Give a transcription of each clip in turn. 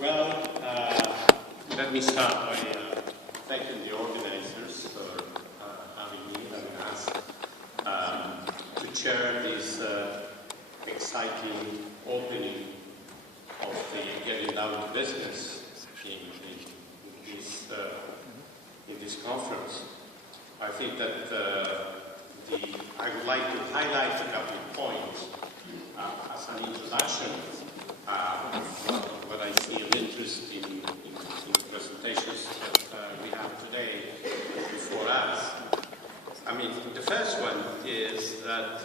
Well, let me start by thanking the organizers for having me and us to chair this exciting opening of the Getting Down to Business in this conference. I think that I would like to highlight a couple of points as an introduction. What I see of interest in the presentations that we have today before us. I mean, the first one is that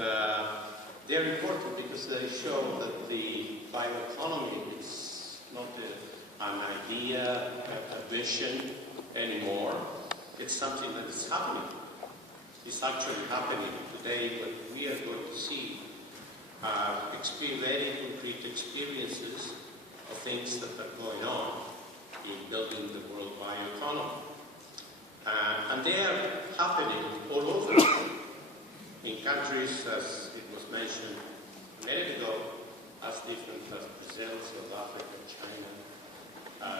they're important because they show that the bioeconomy is not an idea, a vision anymore. It's something that is happening. It's actually happening today, but we are going to see very concrete experiences of things that are going on in building the world bioeconomy. And they are happening all over in countries, as it was mentioned a minute ago, as different as Brazil, South Africa, China,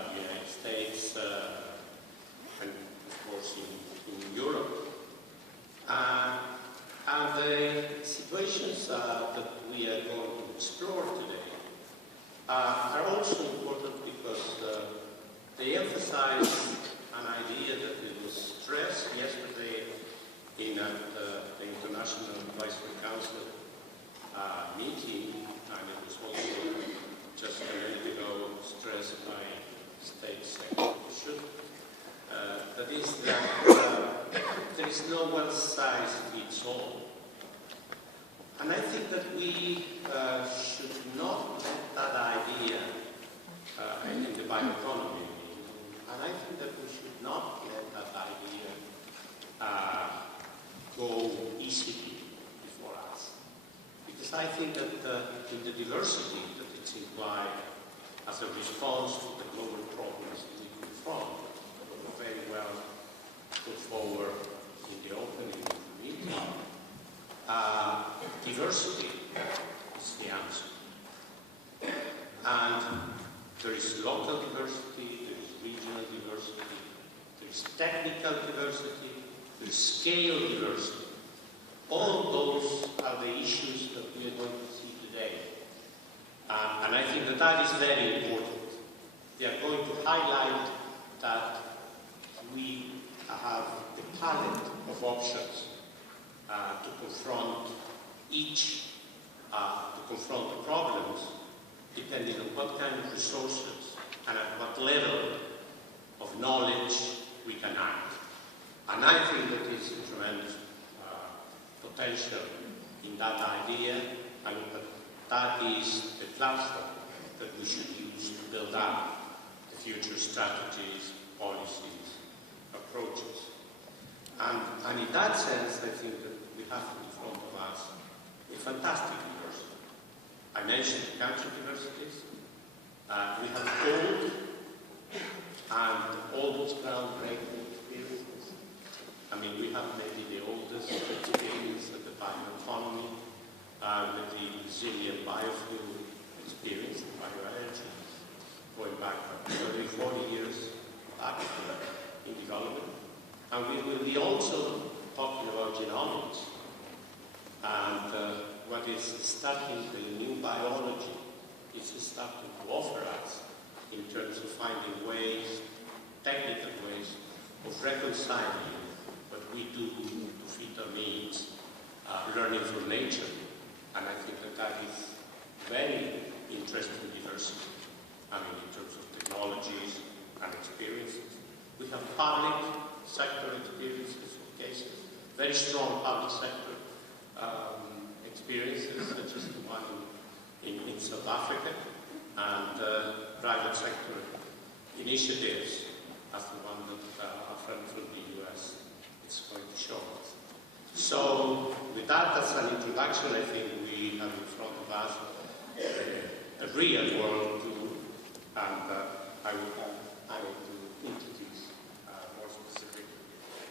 the United States, and of course in Europe. And the situations that we are going to explore today are also important because they emphasize an idea that it was stressed yesterday in the International Advisory Council meeting, and it was also just a minute ago stressed by State Secretary Schultz. That is that there is no one size fits all. And I think that we should not let that idea in the bioeconomy, and I think that we should not let that idea go easily before us. Because I think that in the diversity that it's implied as a response to the global problems that we confront, that were very well put forward in the opening of the meeting, diversity is the answer. And there is local diversity, there is regional diversity, there is technical diversity, there is scale diversity. All those are the issues that we are going to see today. And I think that that is very important. We are going to highlight that we have the palette of options to confront the problems, depending on what kind of resources and at what level of knowledge we can act. And I think that there is a tremendous potential in that idea, and that is the platform that we should use to build up the future strategies, policies, approaches. And in that sense, I think that we have in front of us a fantastic diversity. I mentioned country diversities. We have old and almost groundbreaking experiences. I mean, we have maybe the oldest experience of the bioeconomy with the Brazilian biofuel experience, the bioenergy, going back 30, 40 years back in development. And we will be also talking about genomics and what is starting the new biology is starting to offer us in terms of finding ways, technical ways of reconciling what we do to fit our needs, learning from nature. And I think that that is very interesting diversity. I mean, in terms of technologies and experiences. We have public sector experiences or cases, very strong public sector experiences, such as the one in South Africa, and private sector initiatives, as the one that our friend from the US is going to show us. So, with that as an introduction, I think we have in front of us a real world tool, and I will to introduce more specifically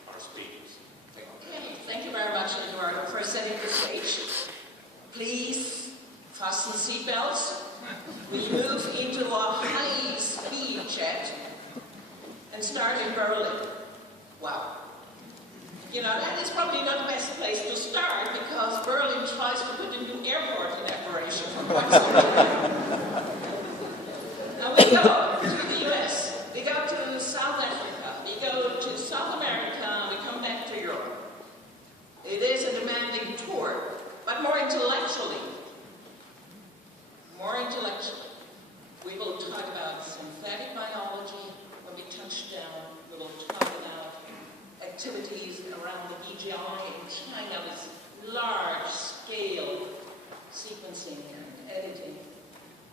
our speakers. Okay, thank you very much, Eduardo, for setting the stage. Please fasten seatbelts. We move into a high-speed Berlin. Wow. You know, that is probably not the best place to start because Berlin tries to put a new airport in operation from Barcelona. Now we go to the US, we go to South Africa, we go to South America, we come back to Europe. It is a demanding tour, but more intellectually. More intellectually. We will talk about synthetic biology when we touch down. We will talk about activities around the BGI in China with large-scale sequencing and editing.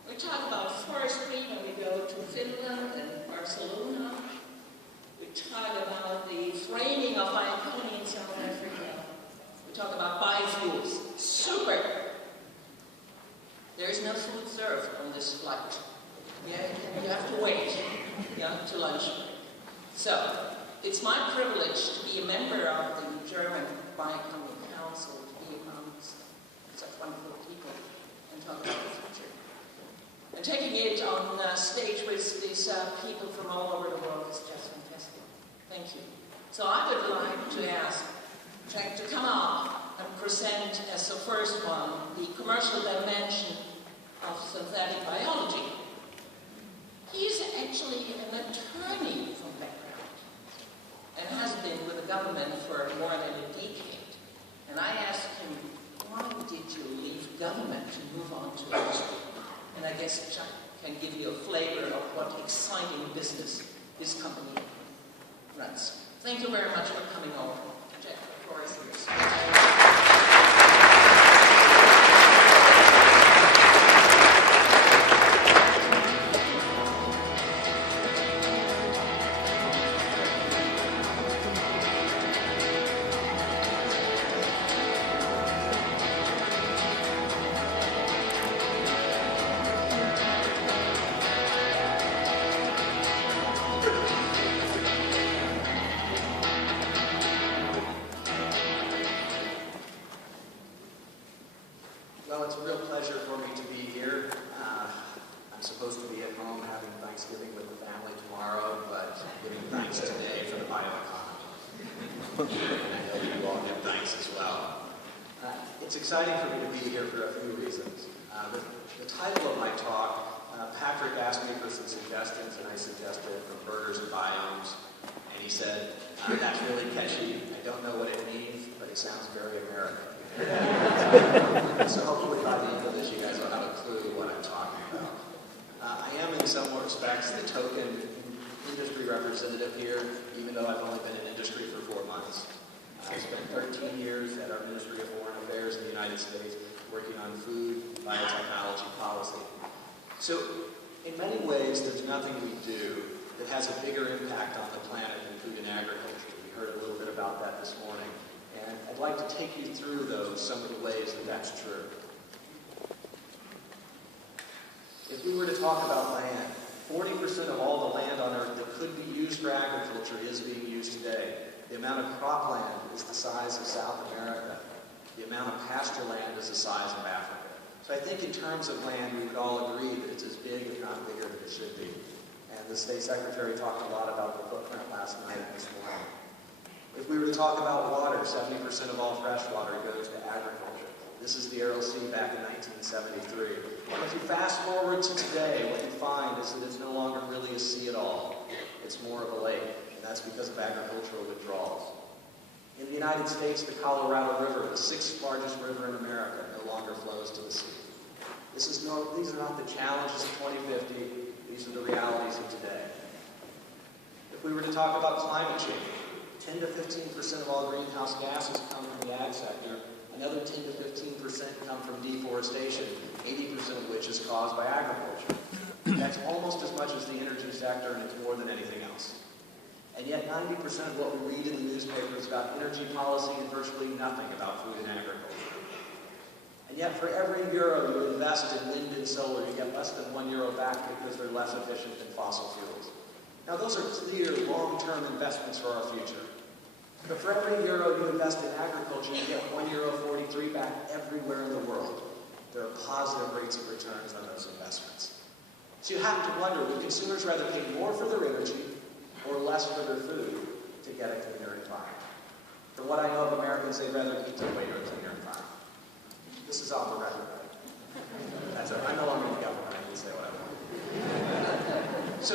We talk about forestry when we go to Finland and Barcelona. We talk about the framing of BioEconomy in South Africa. We talk about biofuels. Super! There is no food served on this flight. Yeah, you have to wait to lunch. So, it's my privilege to be a member of the German BioEconomy Council, to be amongst such wonderful people and talk about the future. And taking it on stage with these people from all over the world is just fantastic. Thank you. So I would like to ask Jack to come up and present as the first one the commercial dimension of synthetic biology. He's actually an attorney from background and has been with the government for more than a decade. And I asked him, why did you leave government to move on to industry? And I guess Chuck can give you a flavor of what exciting business this company runs. Thank you very much for coming over. Jack, the floor is yours. Well, it's a real pleasure for me to be here. I'm supposed to be at home having Thanksgiving with the family tomorrow, but giving thanks today for the bioeconomy. And I know you all give thanks as well. It's exciting for me to be here for a few reasons. The title of my talk, Patrick asked me for some suggestions, and I suggested from burgers and biomes. And he said, that's really catchy. I don't know what it means, but it sounds very American. So hopefully by the end of this, you guys will have a clue what I'm talking about. I am in some respects the token industry representative here, even though I've only been in industry for 4 months. I spent 13 years at our Ministry of Foreign Affairs in the United States working on food, biotechnology policy. So in many ways, there's nothing we do that has a bigger impact on the planet than food and agriculture. We heard a little bit about that this morning. And I'd like to take you through some of the ways that that's true. If we were to talk about land, 40% of all the land on Earth that could be used for agriculture is being used today. The amount of cropland is the size of South America. The amount of pasture land is the size of Africa. So I think in terms of land, we would all agree that it's as big, if not bigger, than it should be. And the State Secretary talked a lot about the footprint last night and this morning. If we were to talk about water, 70% of all fresh water goes to agriculture. This is the Aral Sea back in 1973. And if you fast forward to today, what you find is that it's no longer really a sea at all. It's more of a lake, and that's because of agricultural withdrawals. In the United States, the Colorado River, the 6th largest river in America, no longer flows to the sea. These are not the challenges of 2050, these are the realities of today. If we were to talk about climate change, 10 to 15% of all greenhouse gases come from the ag sector. Another 10 to 15% come from deforestation, 80% of which is caused by agriculture. That's almost as much as the energy sector, and it's more than anything else. And yet 90% of what we read in the newspaper is about energy policy and virtually nothing about food and agriculture. And yet for every euro you invest in wind and solar, you get less than €1 back because they're less efficient than fossil fuels. Now those are clear long-term investments for our future. But for every euro you invest in agriculture, you get €1.43 back everywhere in the world. There are positive rates of returns on those investments. So you have to wonder, would consumers rather pay more for their energy or less for their food to get a cleaner environment. From what I know of Americans, they'd rather eat their way to a cleaner environment. This is off the record. I'm no longer in the government. I can say what I want. So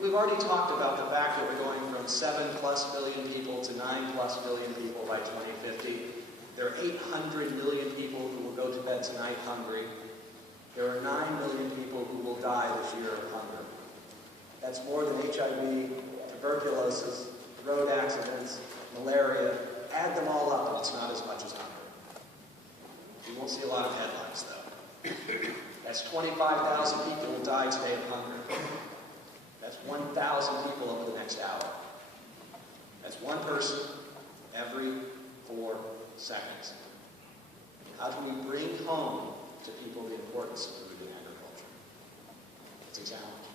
we've already talked about the fact that we're going from 7+ billion people to 9+ billion people by 2050. There are 800 million people who will go to bed tonight hungry. There are 9 million people who will die this year of hunger. That's more than HIV, tuberculosis, road accidents, malaria. Add them all up and it's not as much as hunger. You won't see a lot of headlines though. That's 25,000 people will die today of hunger. That's 1,000 people over the next hour. That's one person every 4 seconds. How do we bring home to people the importance of food and agriculture? It's a challenge.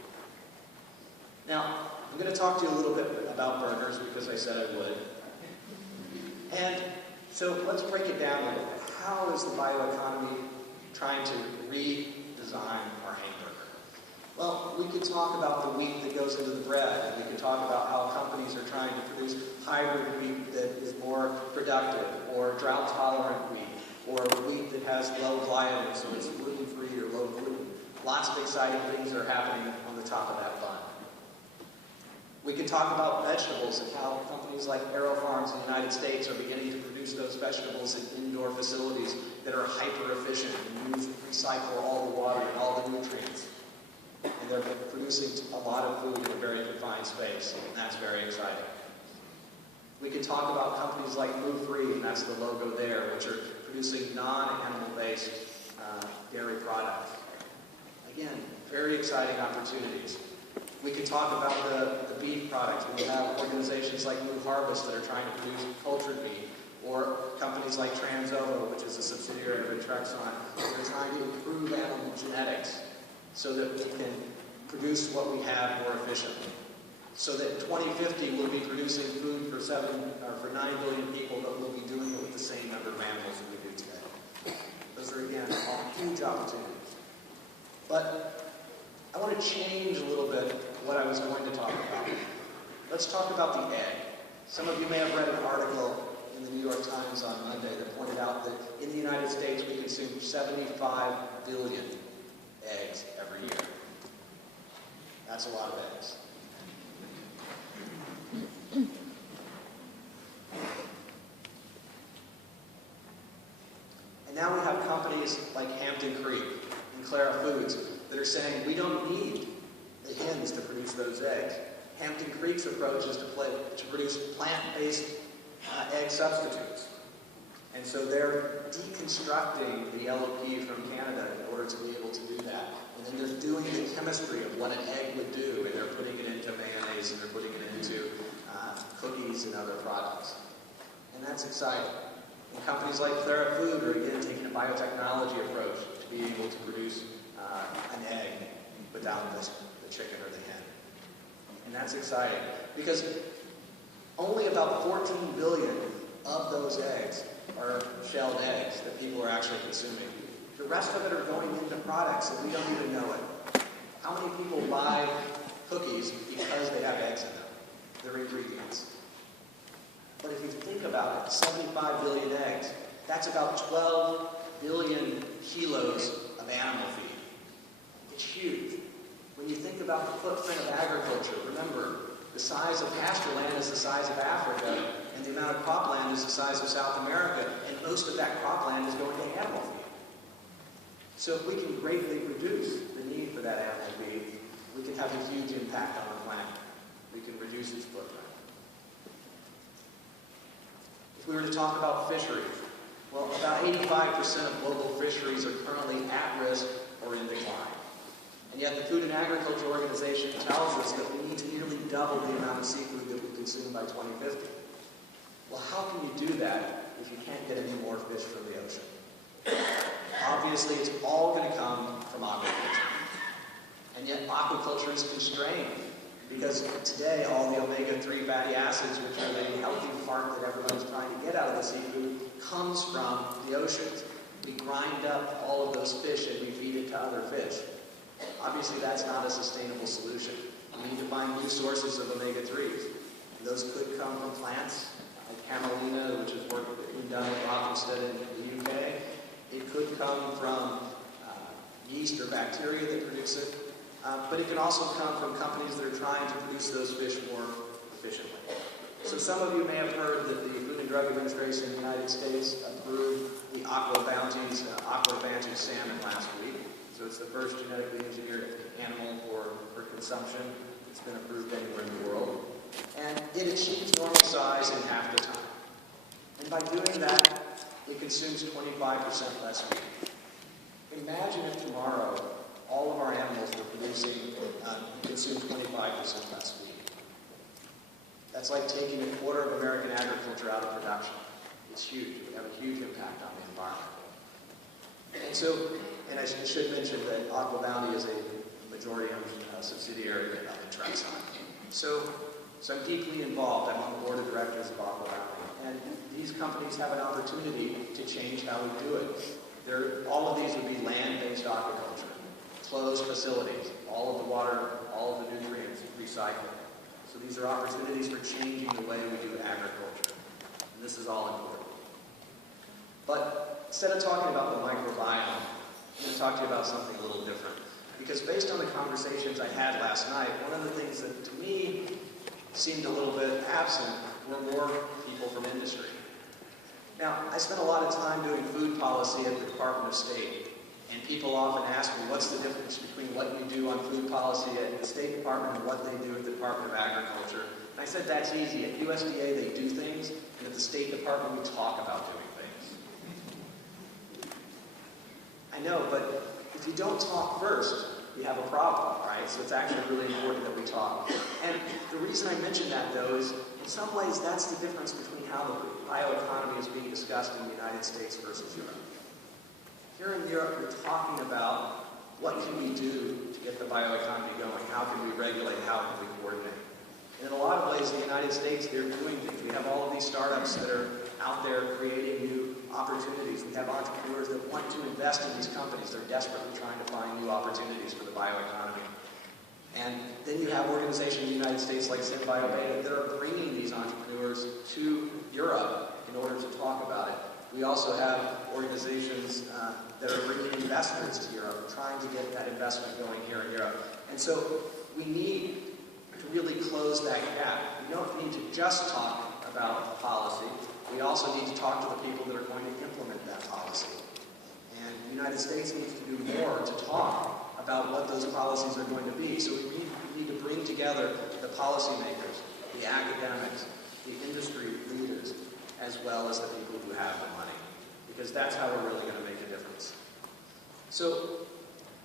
Now, I'm going to talk to you a little bit about burgers because I said I would. And so let's break it down a little bit. How is the bioeconomy trying to redesign our hamburger? Well, we could talk about the wheat that goes into the bread. We could talk about how companies are trying to produce hybrid wheat that is more productive, or drought-tolerant wheat, or wheat that has low gliadin, so it's gluten-free or low gluten. Lots of exciting things are happening on the top of that bun. We can talk about vegetables and how companies like Aero Farms in the United States are beginning to produce those vegetables in indoor facilities that are hyper-efficient and recycle all the water and all the nutrients. And they're producing a lot of food in a very confined space, and that's very exciting. We could talk about companies like Food Free, and that's the logo there, which are producing non-animal-based dairy products. Again, very exciting opportunities. We could talk about the beef products. We have organizations like New Harvest that are trying to produce cultured beef, or companies like Transovo, which is a subsidiary of Intrexon, that are trying to improve animal genetics so that we can produce what we have more efficiently. So that in 2050 we'll be producing food for 9 billion people, but we'll be doing it with the same number of animals that we do today. Those are, again, all huge opportunities. But I want to change a little bit what I was going to talk about. Let's talk about the egg. Some of you may have read an article in the New York Times on Monday that pointed out that in the United States we consume 75 billion eggs every year. That's a lot of eggs. And now we have companies like Hampton Creek and Clara Foods that are saying we don't need the hens to produce those eggs. Hampton Creek's approach is to produce plant-based egg substitutes. And so they're deconstructing the LOP from Canada in order to be able to do that. And then they're doing the chemistry of what an egg would do, and they're putting it into mayonnaise, and they're putting it into cookies and other products. And that's exciting. And companies like Clara Food are again taking a biotechnology approach to be able to produce an egg without the chicken or the hen. And that's exciting because only about 14 billion of those eggs are shelled eggs that people are actually consuming. The rest of it are going into products that we don't even know it. How many people buy cookies because they have eggs in them? They're ingredients. But if you think about it, 75 billion eggs, that's about 12 billion kilos of animal feed. It's huge. When you think about the footprint of agriculture, remember, the size of pasture land is the size of Africa, and the amount of cropland is the size of South America, and most of that cropland is going to animal feed. So if we can greatly reduce the need for that animal feed, we can have a huge impact on the planet. We can reduce its footprint. If we were to talk about fisheries, well, about 85% of global fisheries are currently at risk or in decline. And yet the Food and Agriculture Organization tells us that we need to nearly double the amount of seafood that we consume by 2050. Well, how can you do that if you can't get any more fish from the ocean? Obviously, it's all going to come from aquaculture. And yet aquaculture is constrained because today all the omega-3 fatty acids, which are the healthy part that everyone's trying to get out of the seafood, comes from the oceans. We grind up all of those fish and we feed it to other fish. Obviously, that's not a sustainable solution. We need to find new sources of omega-3s. Those could come from plants, like camelina, which is work being done at Rothamsted in the UK. It could come from yeast or bacteria that produce it. But it can also come from companies that are trying to produce those fish more efficiently. So some of you may have heard that the Food and Drug Administration in the United States approved the Aqua Bounty's Aqua Advantage salmon last week. So it's the first genetically engineered animal for consumption that's been approved anywhere in the world. And it achieves normal size in half the time. And by doing that, it consumes 25% less meat. Imagine if tomorrow all of our animals were consume 25% less meat. That's like taking a quarter of American agriculture out of production. It's huge. It would have a huge impact on the environment. And I should mention that Aqua Bounty is a majority-owned subsidiary of Trexon. So I'm deeply involved. I'm on the board of directors of Aqua Bounty. And these companies have an opportunity to change how we do it. All of these would be land-based aquaculture, closed facilities, all of the water, all of the nutrients recycled. So these are opportunities for changing the way we do agriculture. And this is all important. But instead of talking about the microbiome, I'm going to talk to you about something a little different. Because based on the conversations I had last night, one of the things that to me seemed a little bit absent were more people from industry. Now, I spent a lot of time doing food policy at the Department of State, and people often ask me, what's the difference between what you do on food policy at the State Department and what they do at the Department of Agriculture? And I said, that's easy. At USDA, they do things, and at the State Department, we talk about doing things. I know, but if you don't talk first, you have a problem, right? So it's actually really important that we talk. And the reason I mention that, though, is in some ways that's the difference between how the bioeconomy is being discussed in the United States versus Europe. Here in Europe, we're talking about what can we do to get the bioeconomy going? How can we regulate? How can we coordinate? And in a lot of ways, in the United States, they're doing things. We have all of these startups that are out there creating new opportunities. We have entrepreneurs that want to invest in these companies. They're desperately trying to find new opportunities for the bioeconomy. And then you have organizations in the United States like SynBioBeta that are bringing these entrepreneurs to Europe in order to talk about it. We also have organizations that are bringing investors to Europe, trying to get that investment going here in Europe. And so we need to really close that gap. We don't need to just talk about policy. We also need to talk to the people that are going to implement that policy. And the United States needs to do more to talk about what those policies are going to be. So we need to bring together the policymakers, the academics, the industry leaders, as well as the people who have the money. Because that's how we're really going to make a difference. So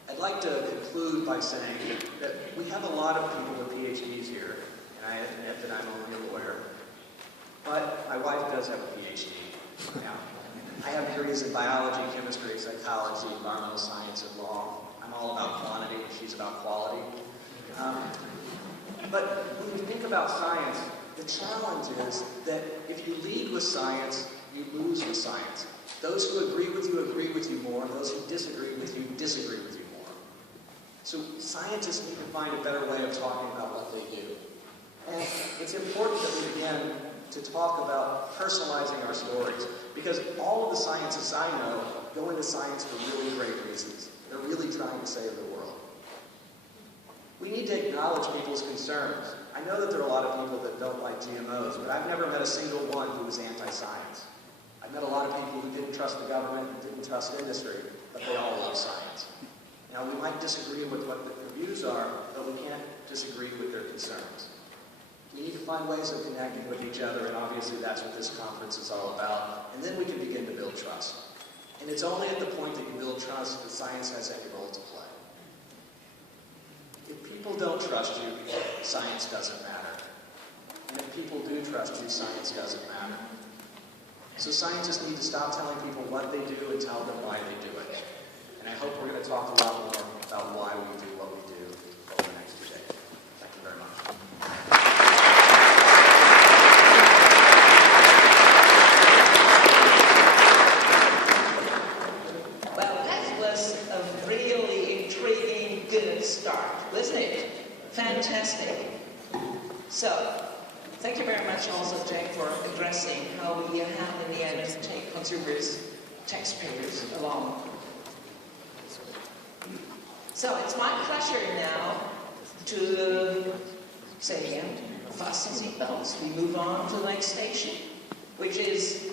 I'd like to conclude by saying that we have a lot of people with PhDs here, and I admit that I'm only a lawyer. But my wife does have a PhD. Now, I have degrees in biology, chemistry, psychology, environmental science, and law. I'm all about quantity, and she's about quality. But when you think about science, the challenge is that if you lead with science, you lose with science. Those who agree with you more, and those who disagree with you more. So scientists need to find a better way of talking about what they do. And it's important that we begin to talk about personalizing our stories, because all of the scientists I know go into science for really great reasons. They're really trying to save the world. We need to acknowledge people's concerns. I know that there are a lot of people that don't like GMOs, but I've never met a single one who was anti-science. I've met a lot of people who didn't trust the government and didn't trust industry, but they all love science. Now, we might disagree with what their views are, but we can't disagree with their concerns. We need to find ways of connecting with each other, and obviously that's what this conference is all about. And then we can begin to build trust. And it's only at the point that you build trust that science has any role to play. If people don't trust you, science doesn't matter. And if people do trust you, science doesn't matter. So scientists need to stop telling people what they do and tell them why they do it. And I hope we're going to talk a lot more about why we do what we do over the next 2 days. Thank you very much. Start, wasn't it? Fantastic. for addressing how we have in the end to take consumers, taxpayers along. So it's my pleasure now to say again, fasten seatbelts. We move on to the next station, which is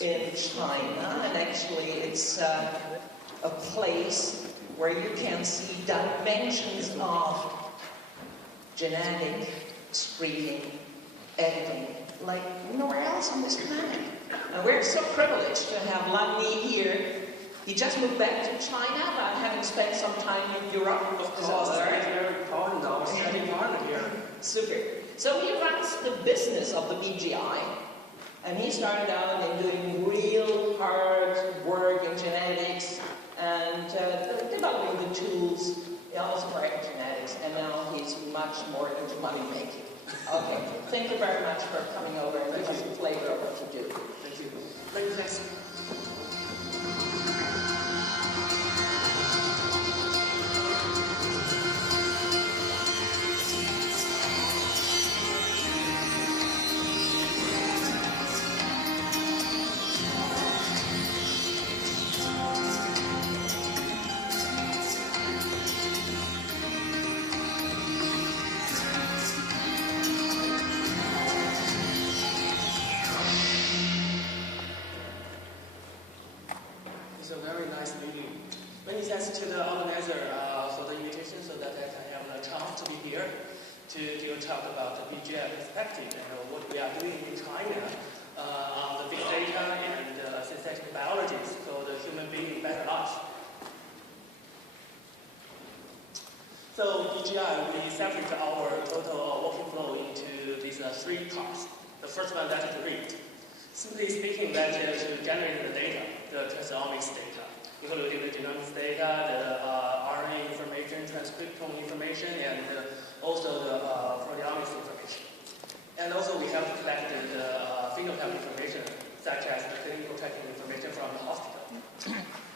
in China, and actually it's a place where you can see dimensions of genetic screening, editing, like nowhere else on this planet. And we're so privileged to have Lan Ni here. He just moved back to China, but having spent some time in Europe. Of course, that's very important. Our study partner here. Super. So he runs the business of the BGI, and he started out in doing real hard work in genetics and developing the tools also for epigenetics, and now he's much more into money making. Okay, thank you very much for coming over and giving us a flavor of what you do. Thank you. Thanks. Many thanks to the organizer for the invitation so that I can have the chance to be here to give a talk about the BGI perspective and what we are doing in China on the big data and synthetic biologies for the human being better life. So BGI, we separate our total working flow into these three parts. The first one, that is read. Simply speaking, that is to generate the data, the transcriptomics data, including the genomics data, the RNA information, transcriptome information, and also the proteomics information. And also we have collected the phenotype information, such as the clinical tracking information from the hospital.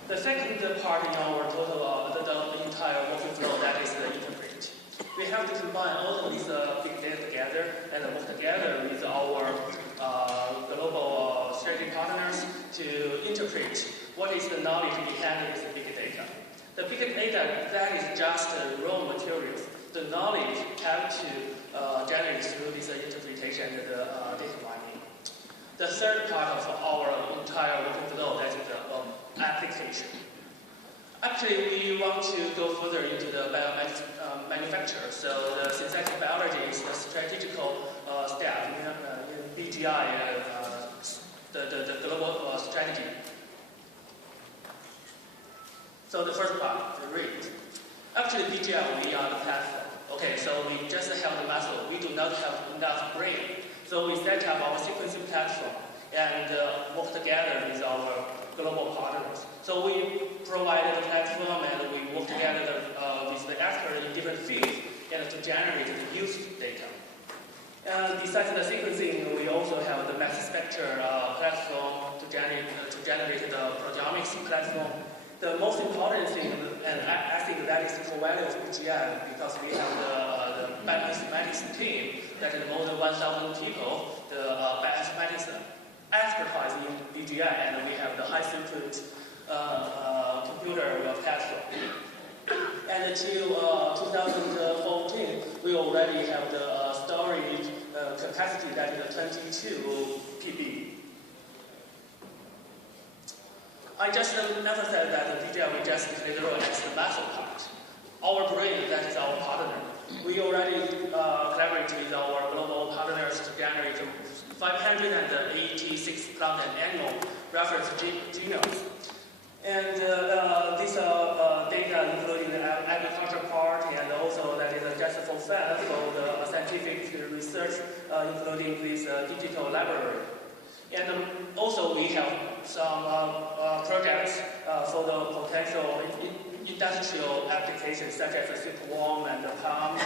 The second part in our total, the entire working flow, that is the interpret. We have to combine all of these big data together and work together with our global strategy partners to interpret what is the knowledge behind this big data. The big data, that is just raw materials. The knowledge have to generate through this interpretation and the data mining. The third part of our entire working flow, that is the application. Actually, we want to go further into the manufacture. So the synthetic biology is the strategical step in BGI, the global strategy. So the first part, the read. Actually, BGI, we are the platform. Okay, so we just have the muscle. We do not have enough brain. So we set up our sequencing platform and work together with our global partners. So we provide the platform and we work together with the experts in different fields and to generate the used data. And besides the sequencing, we also have the mass spectrum platform to generate the proteomics platform. The most important thing, and I think that is the core value of BGI, because we have the bioinformatics team that is more than 1,000 people, the bioinformatics expertise in BGI, and we have the high throughput computer platform. And until 2014, we already have the storage capacity that is 22 PB. I just emphasize that the BGI we just declared as the muscle part. Our brain, that is our partner. We already collaborate with our global partners to generate 586 plant and animal reference genomes. And this data, including the agriculture part, and also that is just for fun, for the scientific research, including this digital library. And also we have some projects for the potential industrial applications, such as the silkworm and the palm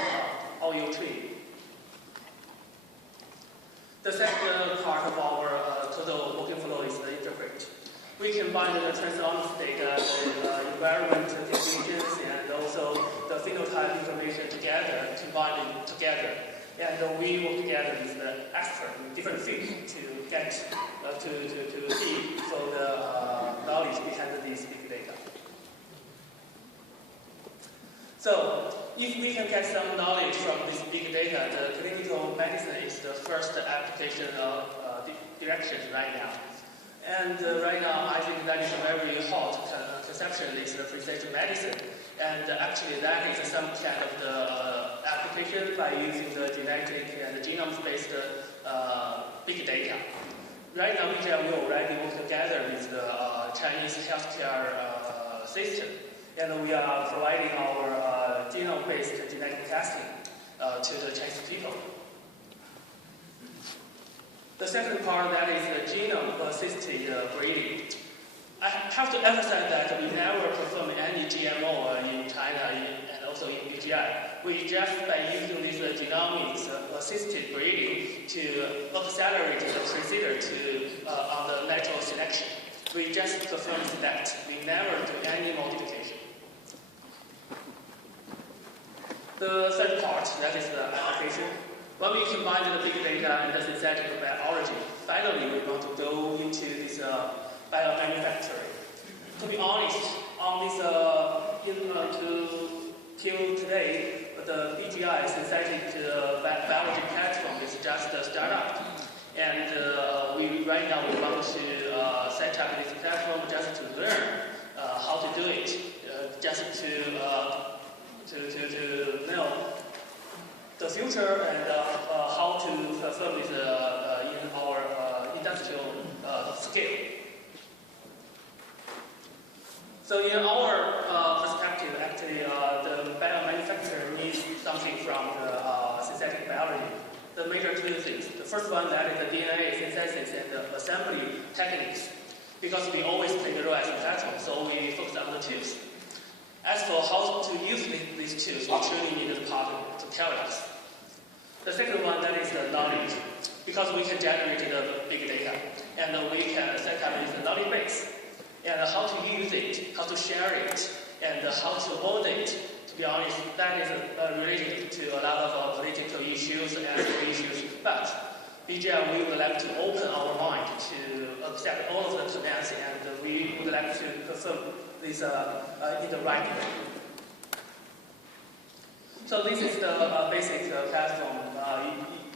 oil tree. The second part of our total working flow is the interpret. We combine the transcriptomics data, the environment conditions, and also the phenotype information together, combine them together. And we work together with the experts in different fields to get to see for the knowledge behind these big data. So, if we can get some knowledge from this big data, the clinical medicine is the first application direction right now. And right now, I think that is a very hot conception is precision medicine. And actually, that is some kind of the application by using the genetic and genome-based big data. Right now, we already work together with the Chinese healthcare system. And we are providing our genome-based genetic testing to the Chinese people. The second part, that is the genome-assisted breeding. I have to emphasize that we never perform any GMO in China and also in BGI. We just by using this genomics-assisted breeding to accelerate the procedure on the natural selection. We just perform that. We never do any modification. The third part, that is the application. When we combine the big data and the synthetic biology, finally we want to go into this biomanufacturing. To be honest, on this till today, the BGI synthetic biology platform is just a startup, and right now we want to set up this platform just to learn how to do it, just to know the future and how to perform this in our industrial scale. So in our perspective, actually, the biomanufacturer needs something from the synthetic biology. The major two things. The first one, that is the DNA synthesis and the assembly techniques. Because we always play the role as a platform, so we focus on the tools. As for how to use these tools, we truly need a partner to tell us. The second one, that is the knowledge. Because we can generate the big data, and we can set up this knowledge base. And how to use it, how to share it, and how to hold it. To be honest, that is related to a lot of political issues and ethical issues. But BGI, we would like to open our mind to accept all of the commands, and we would like to perform this in the right way. So this is the basic platform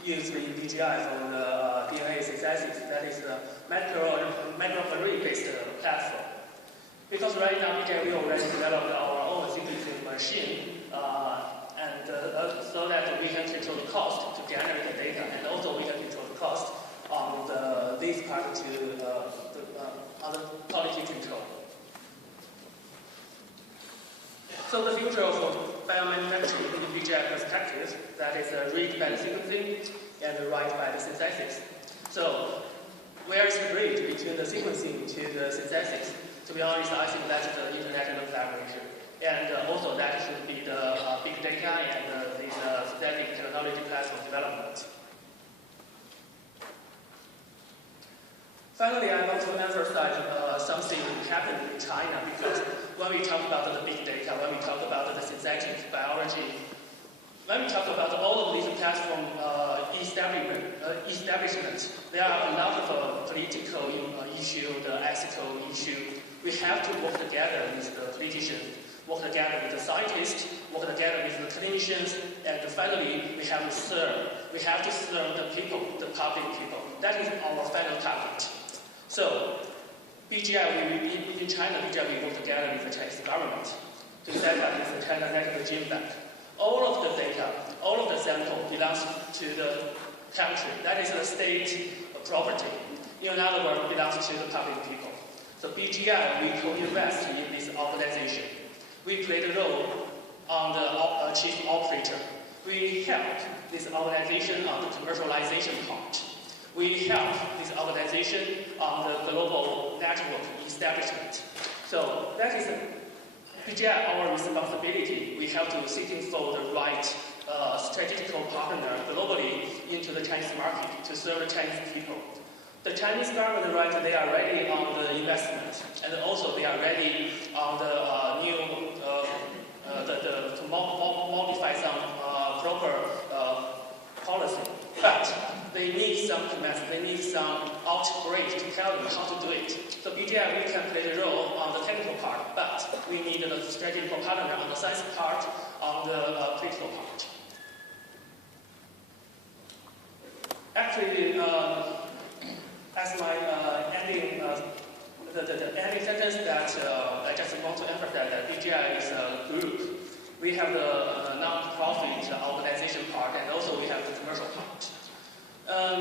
used in BGI for the DNA synthesis. That is the microarray-based platform. Because right now, BGI, we already developed our own sequencing machine, and so that we can control the cost to generate the data, and also we can control the cost on this part to other quality control. So the future of biomanufacturing in BGI perspective, that is read by the sequencing and write by the synthesis. So where is the bridge between the sequencing to the synthesis? To be honest, I think that's the international collaboration. And also that should be the big data and this synthetic technology platform development. Finally, I want to emphasize something happened in China, because when we talk about the big data, when we talk about the synthetic biology, when we talk about all of these platform establishments, there are a lot of political issues, the ethical issues. We have to work together with the politicians, work together with the scientists, work together with the clinicians, and finally, we have to serve. We have to serve the people, the public people. That is our final target. So, BGI, in China, BGI, we work together with the Chinese government to set up this China National Gene Bank. All of the data, all of the sample belongs to the country. That is the state property. In other words, belongs to the public people. So BGI, we co-invest in this organization. We play the role on the chief operator. We help this organization on the commercialization part. We help this organization on the global network establishment. So that is BGI, our responsibility. We have to seeking for the right strategical partner globally into the Chinese market to serve the Chinese people. The Chinese government, right, they are ready on the investment, and also they are ready on the new, to modify some proper policy, but they need some commands, they need some outbreak to tell them how to do it. So BGI, we can play the role on the technical part, but we need the strategic partner on the science part, on the critical part. Actually, as my ending, the ending sentence that I just want to emphasize that BGI is a group. We have the non-profit organization part, and also we have the commercial part.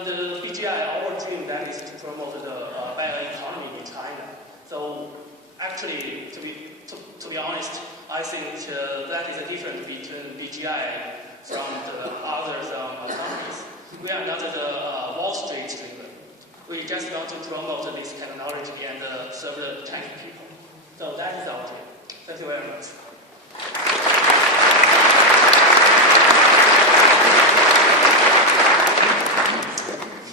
The BGI, our dream that is to promote the bioeconomy in China. So actually, to be honest, I think that is the difference between BGI from the other companies. We are not the Wall Street driven. We just want to promote this technology and serve the Chinese people. So that is our dream. Thank you very much.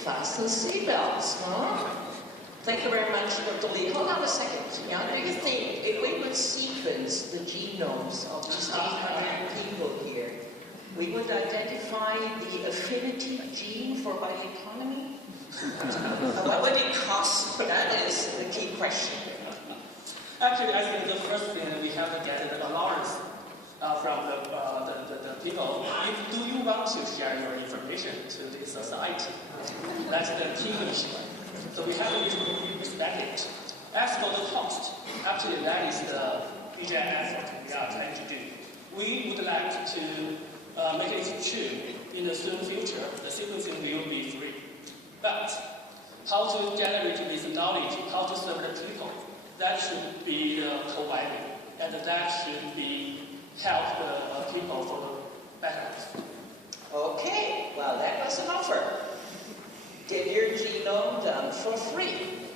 Fasten seatbelts, huh? Thank you very much, Dr. Lee. Hold on a second. Now, do you think if we would sequence the genomes of these 800 people here, we would identify the affinity gene for bioeconomy? What would it cost? That is the key question. Actually, I think the first thing we have to get an allowance from the people. Do you want to share your information to the society? That's the key issue. So we have to respect it. As for the cost, actually that is the BGI effort we are trying to do. We would like to make it true in the soon future. The sequencing will be free. But how to generate this knowledge, how to serve the people, that should be provided, and that should be help the people for the better life. Okay, well that was an offer. Get your genome done for free.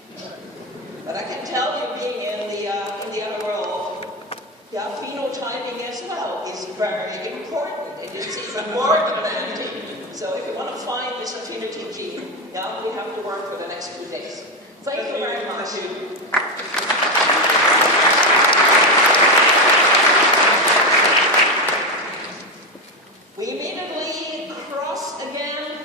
But I can tell you, being in the other world, phenotyping as well is very important. It is even more demanding. So if you want to find this affinity gene, now we have to work for the next few days. Thank you very much. Thank you. We immediately cross again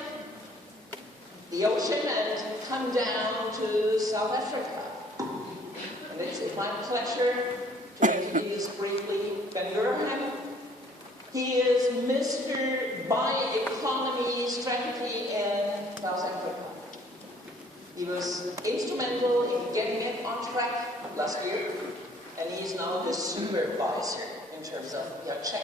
the ocean and come down to South Africa. And it's my pleasure to introduce briefly Ben Graham. He is Mr. BioEconomy Strategy in South Africa. He was instrumental in getting it on track last year, and he is now the supervisor in terms of checking